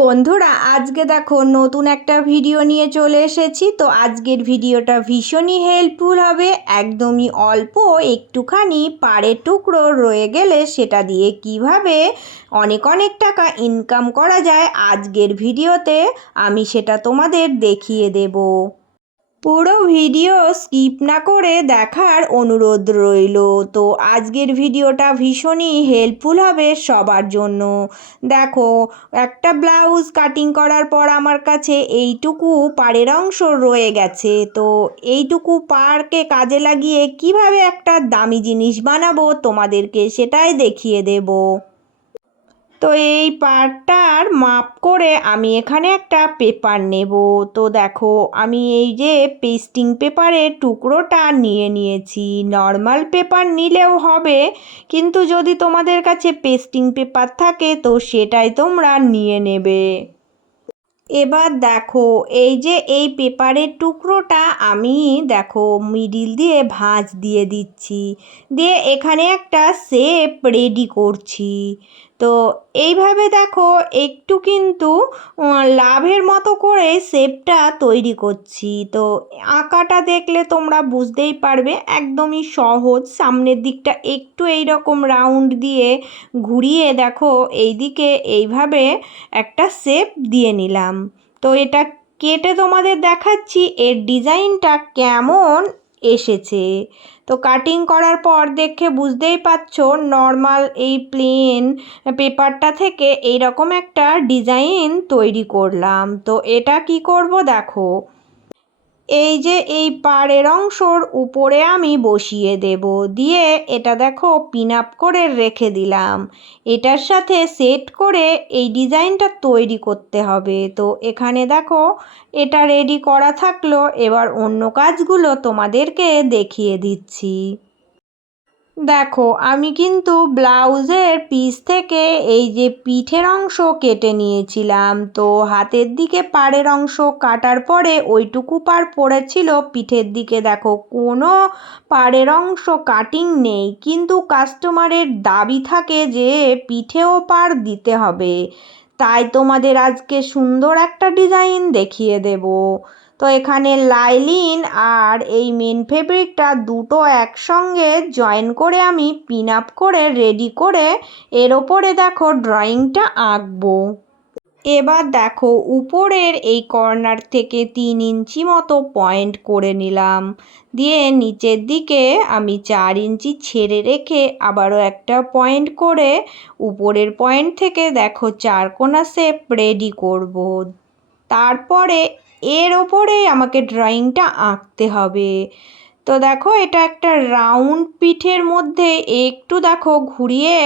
বন্ধুরা আজকে দেখো নতুন একটা ভিডিও নিয়ে চলে এসেছি। তো আজকের ভিডিওটা ভীষণই হেল্পফুল হবে। একদমই অল্প একটুখানি পাড়ের টুকরো রয়ে গেলে সেটা দিয়ে কিভাবে অনেক অনেক টাকা ইনকাম করা যায় আজকের ভিডিওতে আমি সেটা তোমাদের দেখিয়ে দেব। পুরো ভিডিও স্কিপ না করে দেখার অনুরোধ রইল। তো আজকের ভিডিওটা ভীষণই হেল্পফুল হবে সবার জন্য। দেখো, একটা ব্লাউজ কাটিং করার পর আমার কাছে এইটুকু পাড়ের অংশ রয়ে গেছে। তো এইটুকু পাড়কে কাজে লাগিয়ে কিভাবে একটা দামি জিনিস বানাবো তোমাদেরকে সেটাই দেখিয়ে দেব। তো এই পার্টটার মাপ করে আমি এখানে একটা পেপার নেব। তো দেখো, আমি এই যে পেস্টিং পেপারের টুকরোটা নিয়ে নিয়েছি। নর্মাল পেপার নিলেও হবে, কিন্তু যদি তোমাদের কাছে পেস্টিং পেপার থাকে তো সেটাই তোমরা নিয়ে নেবে। এবার দেখো, এই যে এই পেপারের টুকরোটা আমি দেখো মিডিল দিয়ে ভাঁজ দিয়ে দিচ্ছি, দিয়ে এখানে একটা শেপ রেডি করছি। তো এইভাবে দেখো একটু কিন্তু লাভের মতো করে শেপটা তৈরি করছি। তো আঁকাটা দেখলে তোমরা বুঝতেই পারবে, একদমই সহজ। সামনের দিকটা একটু এইরকম রাউন্ড দিয়ে ঘুরিয়ে দেখো এইদিকে এইভাবে একটা শেপ দিয়ে নিলাম। তো এটা কেটে তোমাদের দেখাচ্ছি এর ডিজাইনটা কেমন এসেছে। তো কাটিং করার পর দেখে বুঝতেই পারছো, নর্মাল এই প্লেন পেপারটা থেকে এইরকম একটা ডিজাইন তৈরি করলাম। তো এটা কি করব দেখো, এই যে এই পাড়ের অংশর উপরে আমি বসিয়ে দেব, দিয়ে এটা দেখো পিন আপ করে রেখে দিলাম। এটার সাথে সেট করে এই ডিজাইনটা তৈরি করতে হবে। তো এখানে দেখো এটা রেডি করা থাকলো। এবার অন্য কাজগুলো তোমাদেরকে দেখিয়ে দিচ্ছি। দেখো, আমি কিন্তু ব্লাউজের পিস থেকে এই যে পিঠের অংশ কেটে নিয়েছিলাম। তো হাতের দিকে পাড়ের অংশ কাটার পরে ওইটুকু পাড় পড়েছিল পিঠের দিকে। দেখো, কোনো পাড়ের অংশ কাটিং নেই, কিন্তু কাস্টমারের দাবি থাকে যে পিঠেও পাড় দিতে হবে, তাই তোমাদের আজকে সুন্দর একটা ডিজাইন দেখিয়ে দেব। তো এখানে লাইলিন আর এই মেন ফেব্রিকটা দুটো একসঙ্গে জয়েন করে আমি পিন আপ করে রেডি করে এর ওপরে দেখো ড্রয়িংটা আঁকবো। এবার দেখো, উপরের এই কর্নার থেকে 3 ইঞ্চি মতো পয়েন্ট করে নিলাম, দিয়ে নিচের দিকে আমি 4 ইঞ্চি ছেড়ে রেখে আবারও একটা পয়েন্ট করে উপরের পয়েন্ট থেকে দেখো 4 কোণা শেপ রেডি করব। তারপরে এর ওপরেই আমাকে ড্রয়িংটা আঁকতে হবে। তো দেখো, এটা একটা রাউন্ড পিঠের মধ্যে একটু দেখো ঘুরিয়ে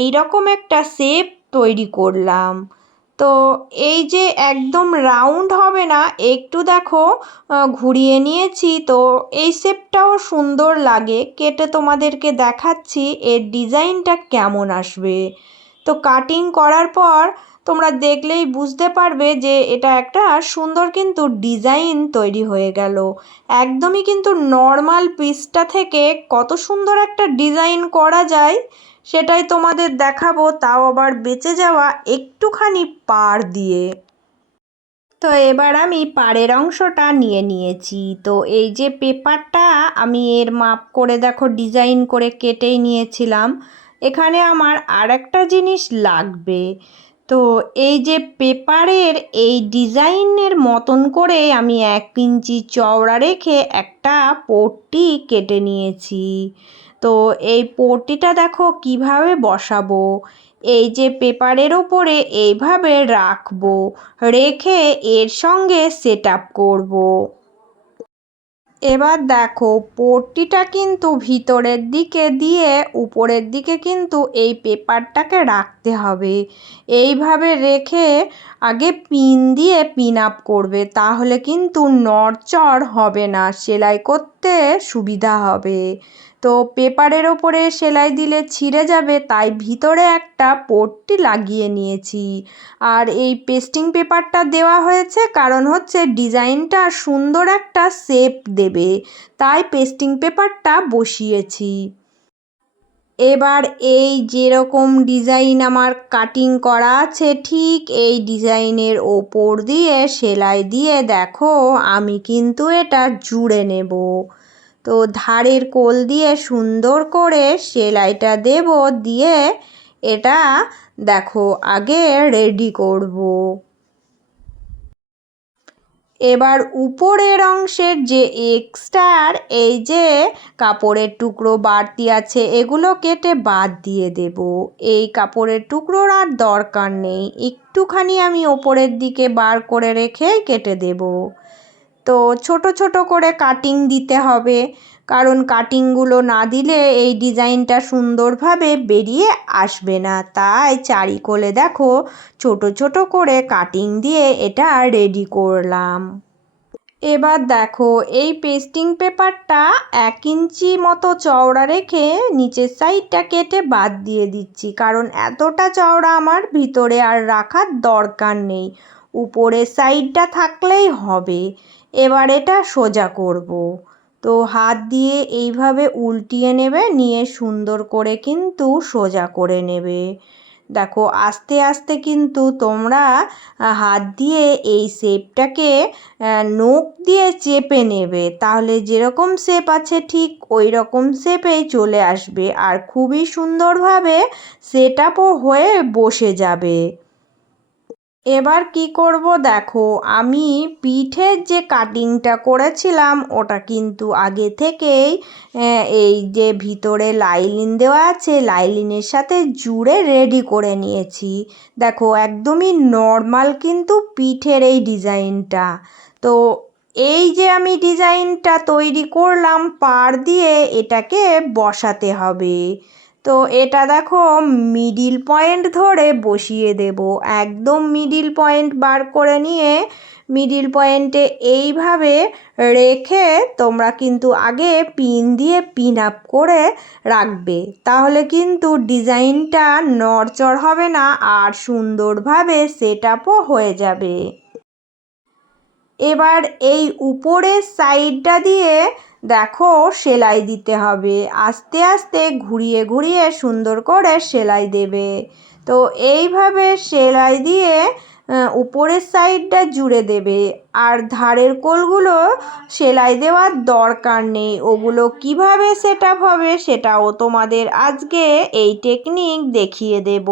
এই রকম একটা শেপ তৈরি করলাম। তো এই যে একদম রাউন্ড হবে না, একটু দেখো ঘুরিয়ে নিয়েছি। তো এই শেপটাও সুন্দর লাগে, কেটে তোমাদেরকে দেখাচ্ছি এর ডিজাইনটা কেমন আসবে। তো কাটিং করার পর তোমরা দেখলেই বুঝতে পারবে যে এটা একটা সুন্দর কিন্তু ডিজাইন তৈরি হয়ে গেল। একদমই কিন্তু নর্মাল পিসটা থেকে কত সুন্দর একটা ডিজাইন করা যায় সেটাই তোমাদের দেখাবো, তাও আবার বেঁচে যাওয়া একটুখানি পাড় দিয়ে। তো এবার আমি পাড়ের অংশটা নিয়ে নিয়েছি। তো এই যে পেপারটা আমি এর মাপ করে দেখো ডিজাইন করে কেটেই নিয়েছিলাম। এখানে আমার আর একটা জিনিস লাগবে। তো এই যে পেপারের এই ডিজাইনের মতন করে আমি 1 ইঞ্চি চওড়া রেখে একটা পট্টি কেটে নিয়েছি। তো এই পট্টিটা দেখো কিভাবে বসাবো, এই যে পেপারের ওপরে এইভাবে রাখবো, রেখে এর সঙ্গে সেট আপ করবো। এবার দেখো, পট্টিটা কিন্তু ভিতরের দিকে দিয়ে উপরের দিকে কিন্তু এই পেপারটাকে রাখতে হবে। এইভাবে রেখে আগে পিন দিয়ে পিন আপ করবে, তাহলে কিন্তু নড়চড় হবে না, সেলাই করতে সুবিধা হবে। তো পেপারের ওপরে সেলাই দিলে ছিঁড়ে যাবে, তাই ভিতরে একটা পট্টি লাগিয়ে নিয়েছি। আর এই পেস্টিং পেপারটা দেওয়া হয়েছে কারণ হচ্ছে ডিজাইনটা সুন্দর একটা শেপ দেবে, তাই পেস্টিং পেপারটা বসিয়েছি। এবার এই যেরকম ডিজাইন আমার কাটিং করা আছে ঠিক এই ডিজাইনের ওপর দিয়ে সেলাই দিয়ে দেখো আমি কিন্তু এটা জুড়ে নেব। তো ধারের কোল দিয়ে সুন্দর করে সেলাইটা দেব, দিয়ে এটা দেখো আগে রেডি করব। এবার উপরের অংশের যে এক্সট্রার এই যে কাপড়ের টুকরো বাড়তি আছে এগুলো কেটে বাদ দিয়ে দেব। এই কাপড়ের টুকরোর আর দরকার নেই, একটুখানি আমি ওপরের দিকে বার করে রেখে কেটে দেব। তো ছোট ছোট করে কাটিং দিতে হবে, কারণ কাটিংগুলো না দিলে এই ডিজাইনটা সুন্দরভাবে বেরিয়ে আসবে না। তাই চারিকোলে দেখো ছোট ছোট করে কাটিং দিয়ে এটা রেডি করলাম। এবার দেখো এই পেস্টিং পেপারটা 1 ইঞ্চি মতো চওড়া রেখে নিচের সাইডটা কেটে বাদ দিয়ে দিচ্ছি, কারণ এতটা চওড়া আমার ভিতরে আর রাখার দরকার নেই, উপরের সাইডটা থাকলেই হবে। এবার এটা সোজা করব। তো হাত দিয়ে এইভাবে উল্টিয়ে নেবে, নিয়ে সুন্দর করে কিন্তু সোজা করে নেবে। দেখো আস্তে আস্তে কিন্তু তোমরা হাত দিয়ে এই শেপটাকে নখ দিয়ে চেপে নেবে, তাহলে যেরকম শেপ আছে ঠিক ওই রকম শেপেই চলে আসবে আর খুবই সুন্দরভাবে সেট আপও হয়ে বসে যাবে। এবার কি করব দেখো, আমি পিঠের যে কাটিংটা করেছিলাম ওটা কিন্তু আগে থেকেই এই যে ভিতরে লাইলিন দেওয়া আছে লাইলিনের সাথে জুড়ে রেডি করে নিয়েছি। দেখো একদমই নর্মাল কিন্তু পিঠের এই ডিজাইনটা। তো এই যে আমি ডিজাইনটা তৈরি করলাম পাড় দিয়ে এটাকে বসাতে হবে। তো এটা দেখো মিডিল পয়েন্ট ধরে বসিয়ে দেব, একদম মিডিল পয়েন্ট বার করে নিয়ে মিডিল পয়েন্টে এইভাবে রেখে তোমরা কিন্তু আগে পিন দিয়ে পিন আপ করে রাখবে, তাহলে কিন্তু ডিজাইনটা নড়চড় হবে না আর সুন্দরভাবে সেট আপও হয়ে যাবে। এবার এই উপরের সাইডটা দিয়ে দেখো সেলাই দিতে হবে, আস্তে আস্তে ঘুরিয়ে ঘুরিয়ে সুন্দর করে সেলাই দেবে। তো এইভাবে সেলাই দিয়ে উপরের সাইডটা জুড়ে দেবে, আর ধারের কোলগুলো সেলাই দেওয়ার দরকার নেই, ওগুলো কিভাবে সেট আপ হবে সেটাও তোমাদের আজকে এই টেকনিক দেখিয়ে দেব।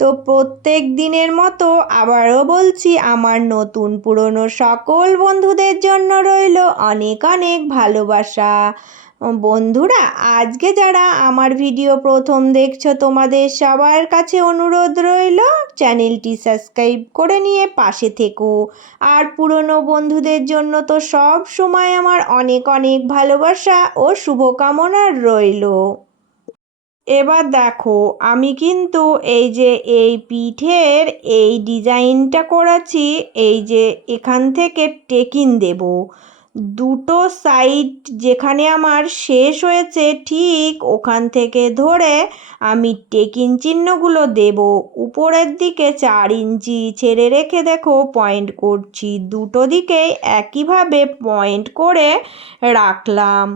তো প্রত্যেক দিনের মতো আবারও বলছি, আমার নতুন পুরনো সকল বন্ধুদের জন্য রইল অনেক অনেক ভালোবাসা। বন্ধুরা আজকে যারা আমার ভিডিও প্রথম দেখছো তোমাদের সবার কাছে অনুরোধ রইল চ্যানেলটি সাবস্ক্রাইব করে নিয়ে পাশে থেকো। আর পুরনো বন্ধুদের জন্য তো সব সময় আমার অনেক অনেক ভালোবাসা ও শুভকামনা রইল। এবার দেখো আমি কিন্তু এই যে এই পিঠের এই ডিজাইনটা করেছি, এই যে এখান থেকে টেকিন দেব, দুটো সাইড যেখানে আমার শেষ হয়েছে ঠিক ওখান থেকে ধরে আমি টেকিন চিহ্নগুলো দেব। উপরের দিকে 4 ইঞ্চি ছেড়ে রেখে দেখো পয়েন্ট করছি, দুটো দিকেই একইভাবে পয়েন্ট করে রাখলাম।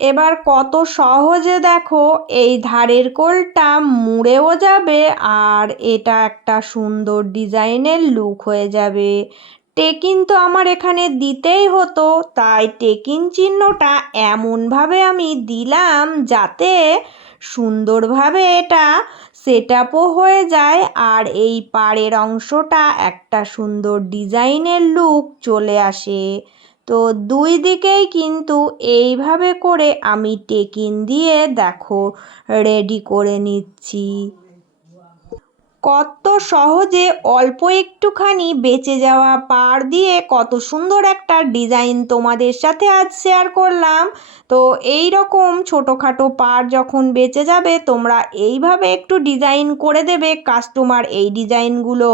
এবার কত সহজে দেখো এই ধারের কোলটা মুড়েও যাবে আর এটা একটা সুন্দর ডিজাইনের লুক হয়ে যাবে। টেকিন তো আমার এখানে দিতেই হতো, তাই টেকিন চিহ্নটা এমনভাবে আমি দিলাম যাতে সুন্দরভাবে এটা সেট আপও হয়ে যায় আর এই পাড়ের অংশটা একটা সুন্দর ডিজাইনের লুক চলে আসে। তো দুই দিকেই কিন্তু এইভাবে করে আমি টেকিন দিয়ে দেখো রেডি করে নিচ্ছি। কত সহজে অল্প একটুখানি বেঁচে যাওয়া পাড় দিয়ে কত সুন্দর একটা ডিজাইন তোমাদের সাথে আজ শেয়ার করলাম। তো এই রকম ছোটোখাটো পাড় যখন বেঁচে যাবে তোমরা এইভাবে একটু ডিজাইন করে দেবে, কাস্টমার এই ডিজাইনগুলো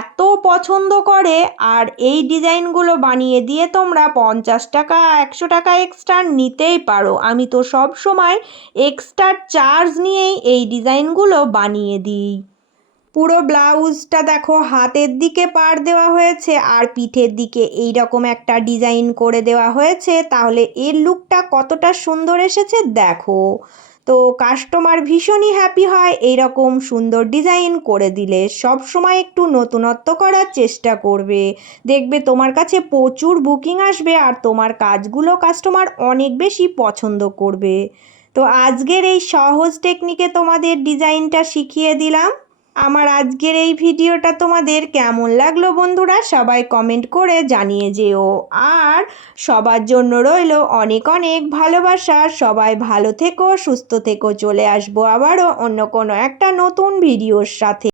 এত পছন্দ করে আর এই ডিজাইনগুলো বানিয়ে দিয়ে তোমরা 50 টাকা 100 টাকা এক্সট্রা নিতেই পারো, আমি তো সব সময় এক্সট্রা চার্জ নিয়েই এই ডিজাইনগুলো বানিয়ে দিই। পুরো ব্লাউজটা দেখো হাতের দিকে পাড় দেওয়া হয়েছে আর পিঠের দিকে এই রকম একটা ডিজাইন করে দেওয়া হয়েছে। তাহলে এর লুকটা কতটা সুন্দর এসেছে দেখো। তো কাস্টমার ভীষণই হ্যাপি হয় এই রকম সুন্দর ডিজাইন করে দিলে। সব সময় একটু নতুনত্ব করার চেষ্টা করবে, দেখবে তোমার কাছে প্রচুর বুকিং আসবে আর তোমার কাজগুলো কাস্টমার অনেক বেশি পছন্দ করবে। তো আজকের এই সহজ টেকনিকে তোমাদের ডিজাইনটা শিখিয়ে দিলাম। আমার আজকের এই ভিডিওটা তোমাদের কেমন লাগলো বন্ধুরা, সবাই কমেন্ট করে জানিয়ে যেও। আর সবার জন্য রইলো অনেক অনেক ভালোবাসা। সবাই ভালো থেকো, সুস্থ থেকো। চলে আসবো আবারও অন্য কোনো একটা নতুন ভিডিওর সাথে।